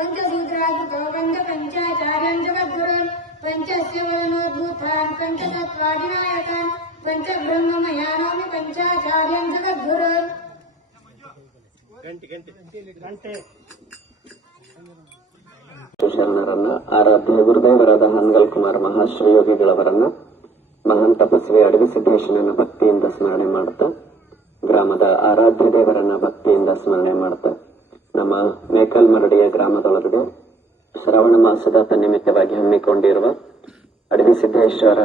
पंचसूत्राकृतो पंचाचार्यं जगद्गुरुन् पंचस्य वदनोद्भूतान् पंचतत्त्वादिनायकान् पंचब्रह्ममयानोमि पंचाचार्यं जगद्गुरुन् ಶರಣರನ್ನ ಆರಾಧ್ಯ ಗುರುದೇವರಾದ ಹಾನಗಲ್ ಕುಮಾರ ಮಹಾಶ್ರೀ ಯೋಗಿಗಳವರನ್ನ ಮಹಾನ್ ತಪಸ್ವಿ ಅಡವಿ ಸಿದ್ದೇಶನನ್ನ ಭಕ್ತಿಯಿಂದ ಸ್ಮರಣೆ ಮಾಡುತ್ತಾ ಗ್ರಾಮದ ಆರಾಧ್ಯ ದೇವರನ್ನ ಭಕ್ತಿಯಿಂದ ಸ್ಮರಣೆ ಮಾಡುತ್ತಾ ನಮ್ಮ ಮೇಕಲ್ಮರಡಿಯ ಗ್ರಾಮದೊಳಗಡೆ ಶ್ರಾವಣ ಮಾಸದ ತನ್ನಿಮಿತ್ತವಾಗಿ ಹಮ್ಮಿಕೊಂಡಿರುವ ಅಡವಿ ಸಿದ್ದೇಶ್ವರ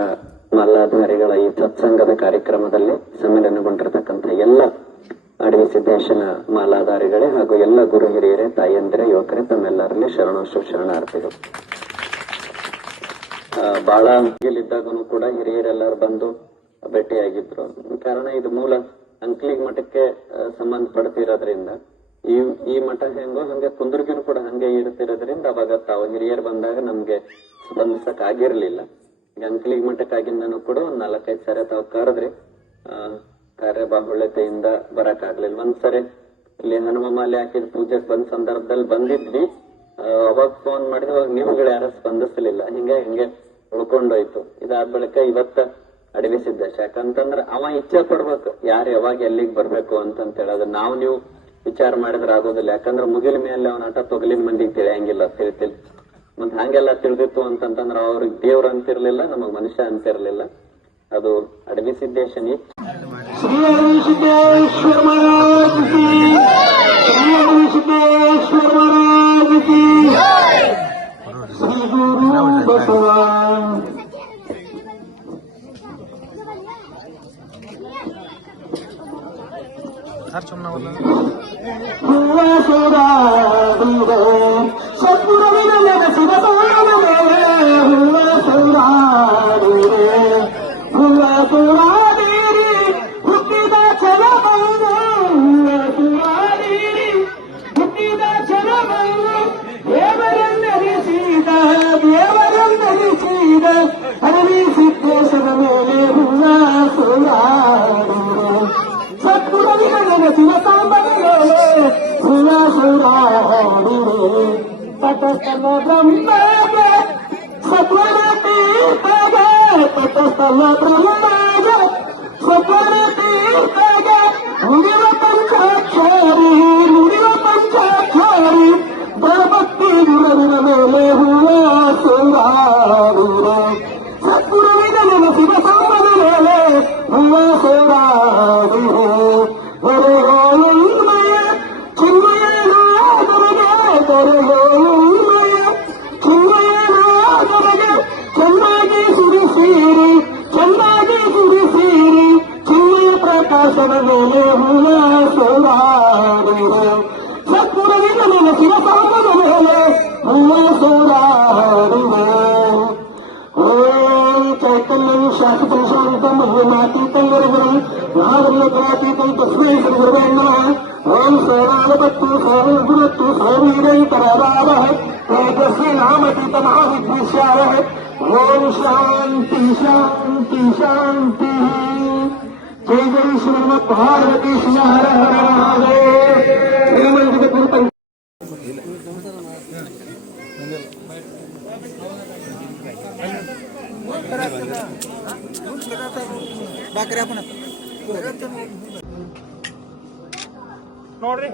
ಮಲ್ಲಾಧಾರಿಗಳ ಈ ಸತ್ಸಂಗದ ಕಾರ್ಯಕ್ರಮದಲ್ಲಿ ಸಮ್ಮಿಲನಗೊಂಡಿರತಕ್ಕಂಥ ಎಲ್ಲ ಅಡವಿ ಸಿದ್ದೇಶನ ಮಾಲಾಧಾರಿಗಳೇ ಹಾಗೂ ಎಲ್ಲ ಗುರು ಹಿರಿಯರೇ, ತಾಯಿಯಂದಿರೇ, ಯುವಕರೇ, ತಮ್ಮೆಲ್ಲರಲ್ಲಿ ಶರಣಾರ್ಥಿಗಳು. ಬಹಳ ಇದ್ದಾಗೂ ಕೂಡ ಹಿರಿಯರೆಲ್ಲರೂ ಬಂದು ಭೇಟಿಯಾಗಿದ್ರು. ಕಾರಣ ಇದು ಮೂಲ ಅಂಕ್ಲಿಗ್ ಮಠಕ್ಕೆ ಸಂಬಂಧಪಡ್ತಿರೋದ್ರಿಂದ ಈ ಮಠ ಹೆಂಗೋ ಹಂಗೆ ಕುಂದರ್ಗಿನೂ ಕೂಡ ಹಂಗೆ ಇರ್ತಿರೋದ್ರಿಂದ ಅವಾಗ ತಾವು ಹಿರಿಯರು ಬಂದಾಗ ನಮ್ಗೆ ಸ್ಪಂದಿಸಕ್ ಆಗಿರ್ಲಿಲ್ಲ. ಈಗ ಅಂಕ್ಲಿಗ್ ಮಠಕ್ಕಾಗಿಂದನೂ ಕೂಡ ಒಂದ್ 4-5 ಸಾರಿ ತಾವು ಕರೆದ್ರಿ, ಕಾರ್ಯಬಾಹುಳ್ಯತೆಯಿಂದ ಬರಕ್ಕಾಗ್ಲಿಲ್ಲ. ಒಂದ್ಸರಿ ಇಲ್ಲಿ ಹನುಮಾಲೆ ಹಾಕಿದ ಪೂಜೆಗೆ ಬಂದ ಸಂದರ್ಭದಲ್ಲಿ ಬಂದಿದ್ವಿ, ಅವಾಗ ಫೋನ್ ಮಾಡಿದವಾಗ ನೀವುಗಳು ಯಾರು ಸ್ಪಂದಿಸಲಿಲ್ಲ. ಹಿಂಗೆ ಉಳ್ಕೊಂಡೋಯ್ತು. ಇದಾದ ಬಳಿಕ ಇವತ್ತ ಅಡವಿ ಸಿದ್ದೇಶ, ಯಾಕಂತಂದ್ರ ಅವ ಇಚ್ಛೆ ಪಡ್ಬೇಕು ಯಾರು ಯಾವಾಗ ಎಲ್ಲಿಗೆ ಬರ್ಬೇಕು ಅಂತ ಹೇಳೋದು. ನೀವು ವಿಚಾರ ಮಾಡಿದ್ರೆ ಆಗೋದಿಲ್ಲ. ಯಾಕಂದ್ರೆ ಮುಗಿಲ ಮೇಲೆ ಅವನ ಆಟ ತೊಗಲಿನ ಮಂದಿಗೆ ತಿಳಿಯಂಗಿಲ್ಲ, ತಿಳಿತಿಲ್ಲ. ಮತ್ ಹಂಗೆಲ್ಲ ತಿಳಿದಿತ್ತು ಅಂತಂತಂದ್ರ ಅವ್ರಿಗೆ ದೇವ್ರ ಅಂತಿರ್ಲಿಲ್ಲ, ನಮಗ್ ಮನುಷ್ಯ ಅಂತಿರ್ಲಿಲ್ಲ. ಅದು ಅಡವಿ ಸಿದ್ದೇಶನಿ. ಶ್ರೀ ಅಡವಿ ಸಿದ್ದೇಶ್ವರ ಮಹಾರಾಜ್ ಕಿ, ಶ್ರೀ ಅಡವಿ ಸಿದ್ದೇಶ್ವರ ಮಹಾರಾಜ್ ಕಿ, ಶ್ರೀ ಗುರು ಬಸವಾನ್. ಹೂವ ಸೌರಾಡಿದೆ ಸದ್ಗುರುವಿನ ನೆನೆಸಿದ ಸೌರವೇ, ಹೂವ ಸೌರಾಡಿದೆ, ಹೂವ ಸೌರಾಡಿರಿ ಹುಟ್ಟಿದ ಛಲವನ್ನು, ಹೂವ ಸೌರಾಡಿರಿ ಹುಟ್ಟಿದ ಛಲವನ್ನು, ದೇವರನ್ನೆನಿಸಿದ ಅಡವಿ ಸಿದ್ದೇಶನ ಮೇಲೆ ಹೂವ ಸೌರಾಡಿದೆ, ಸದ್ಗುರುವಿನ ನೆನೆಸಿದ ಸಾಂಬನಿಗೆ ಹೂವ ಸೌರಾಡಿದೆ, ತಟಸ್ಥನ ಬ್ರಹ್ಮಗೆ ಸತ್ವರ ತೀರ್ಥಗೆ, ತಟಸ್ಥನ ಬ್ರಹ್ಮಗೆ ಸತ್ವರ ತೀರ್ಥಗೆ, ನುಡಿವ ಪಂಚಾಕ್ಷರಿ ಭಕ್ತಿ ಗುರುವಿನ ಮೇಲೆ ಹೂವ ಸೌರಾಡಿದೆ, ಸದ್ಗುರುವಿನ ನೆನೆಸಿದ ಸಾಂಬನ ಮೇಲೆ ಹೂವ ಸೌರಾಡಿದೆ. ಹೊರಗೋಲುಮಯ ಚಿನ್ಮಯನಾದರಿಗೆ, ಹೊರಗೋಲುಮಯ ಚಿನ್ಮಯನಾದರಿಗೆ, ಚೆನ್ನಾಗಿ ಸುರಿಸೀರಿ ಚಿನ್ಮಯ ಪ್ರಕಾಶದ ಮೇಲೆ ಹೂವ ಸೌರಾಡಿದೆ, ಸದ್ಗುರುವಿನ ನೆನೆಸಿದ ಸಾಂಬನ ಮೇಲೆ ಹೂವ ಸೌರಾಡಿದೆ. ಓಂ ಚೈತನ್ಯಂ ಶಾಶ್ವತಂ ಶಾಂತಂ ಮಹಿಮಾತೀತಂ ಗುರುಗುರಂ ಮಹಾವೀರ್ಯಗುಣಾತೀತಂ ತಸ್ಮೈ ಶ್ರೀ ಗುರವೇ ನಮಃ. ಓಂ ಸೋಮಾಲಪತ್ತು ಸೋಮಗುರುತ್ತು ಸೋಮೀರೈತರರಾವಃ ತೇಜಸ್ವಿ ನಾಮತೀತ ಮಹಾವಿದ್ವಿಷ್ಯಾವಃ. ಓಂ ಶಾಂತಿ ಶಾಂತಿ ಶಾಂತಿ. ಜೈ ಜೈ ಶ್ರೀ ಪಾರ್ವತಿ ಶಿವ ಹರ ಹರ ಮಹಾದೇವ. ಶ್ರೀಮಂತ ಗುರು ನೋಡ್ರಿ.